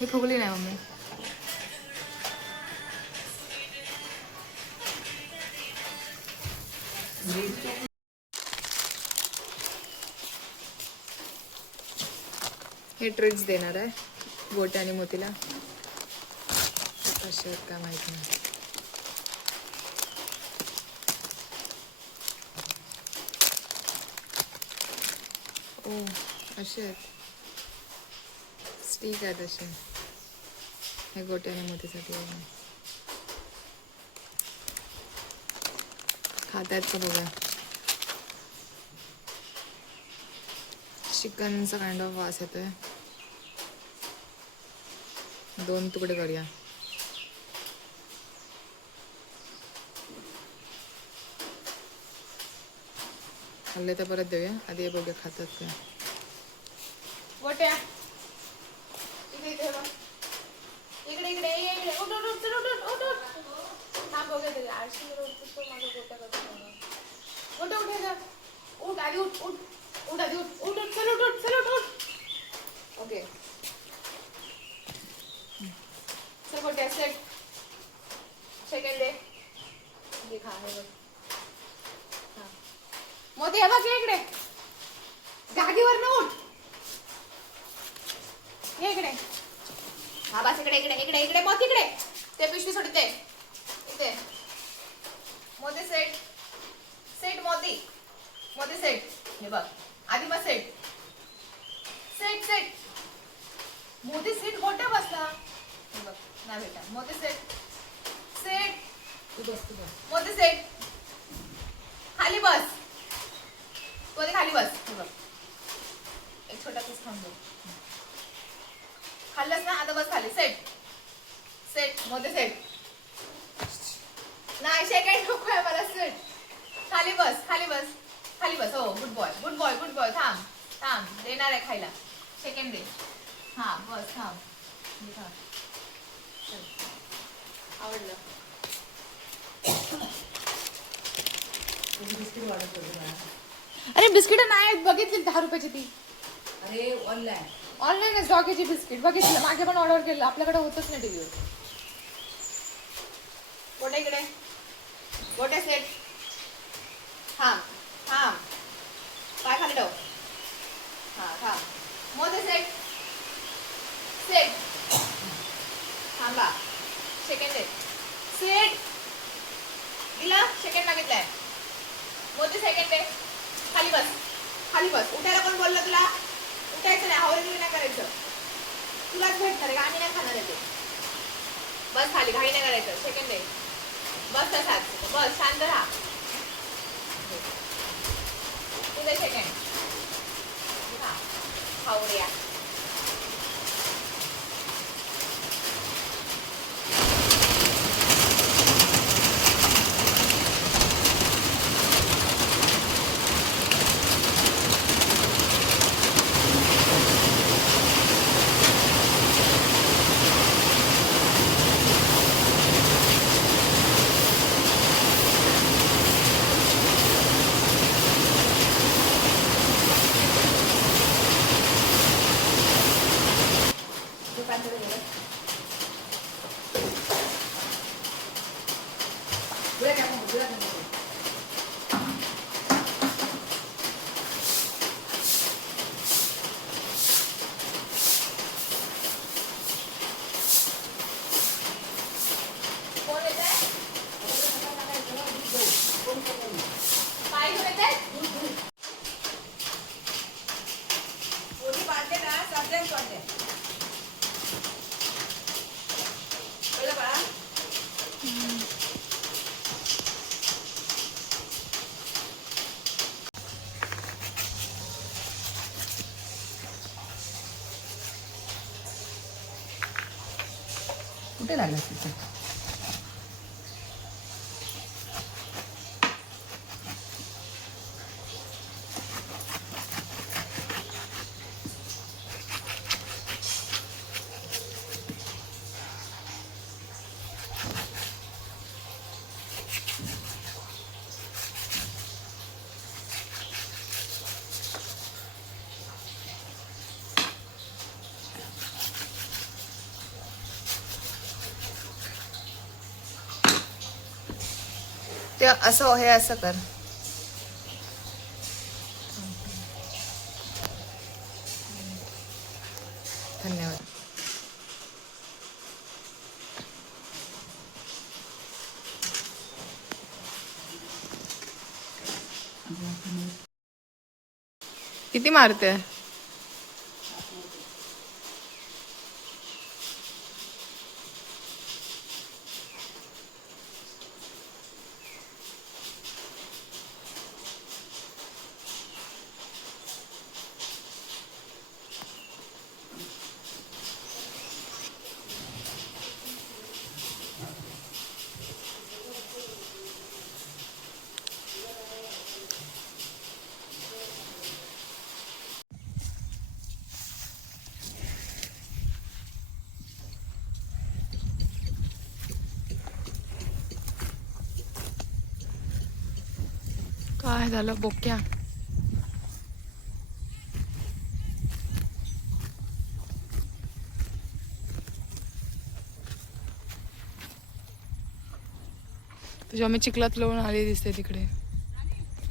हे फुगली नाही मम्मी. हे ट्रिक्स देणार आहे गोटे आणि मोतीला. कसे काय माहिती नाही. ओ असे आहेत स्टिक आहेत असे. हे गोटे आणि मोतीसाठी खातायत का बघा. चिकनचा काइंड ऑफ वास येतोय. 2 तुकडे करूया. खाल्ले तर परत देऊया. आधी हे बघूया खातात का. गोट्या इकडे इकडे इकडे इकडे इकडे उठ उठ उठ उठ उठ उठ. हा बघा ते आरशी रोड तो माझा गोट्या करतो. गोट्या उठ उठ आधी उठ उठ उठ आधी उठ उठ उठ चल उठ उठ चल उठ उठ. ओके चल गोट्या सेट. सेकंड डे ये खा हे बघ. हां मोदी हे बघ इकडे गाडीवर न उठ. ये इकडे. हा बस इकडे इकडे इकडे इकडे मोती इकडे. ते पिशवी सोडते इथे. मोती सेट सेट मोती मोती सेट. हे बघ आधी बस सेट सेट सेट. मोती सेट गोट्या बसला. हे बघ ना बेटा मोती सेट सेट. तू बस मोती सेट. खाली बस. तू खाली बस. हे बघ एक छोटा पीस थांबलो. खाल्लंस ना आता बस खाली. सेट सेट मोठे सेट. नाही सेकंड नको आहे मला. सेट खाली बस खाली बस खाली बस. हो good boy good boy good boy. थांब थांब देणार आहे खायला. Second day. हां बस थांब. आवडलं. अरे बिस्किट नाही बघितली 10 रुपयाची ती. अरे ऑनलाईन ऑनलाईनच डॉगीची बिस्किट बघितलं. मागे पण ऑर्डर केलं. आपल्याकडे होतच नाही टीव्हीवर. गोटे इकडे गोटे सेट. हां हां पाय खाली ठेव. हां थांब मोठे सेट सेट. थांबा सेकंड डे सेट दिला. सेकंड मागितलाय. मोठे सेकंड डे. खाली बस खाली बस. उठायला कोण बोललं तुला. उठायचं नाही. हावरेगिरी नाही करायचं. तुलाच भेटणार आहे. आम्ही नाही खाणार आहे ते. बस खाली घाई नाही करायचं. सेकंड डे बस तसाच. बस शांत राहा. तुझे सेकंड हावड्या. कुठे लागला तिथे? ते असं हे असं कर. धन्यवाद. किती मारते? काय झालं बोक्या? तुझ्या मी चिखलात लावून आली दिसते तिकडे.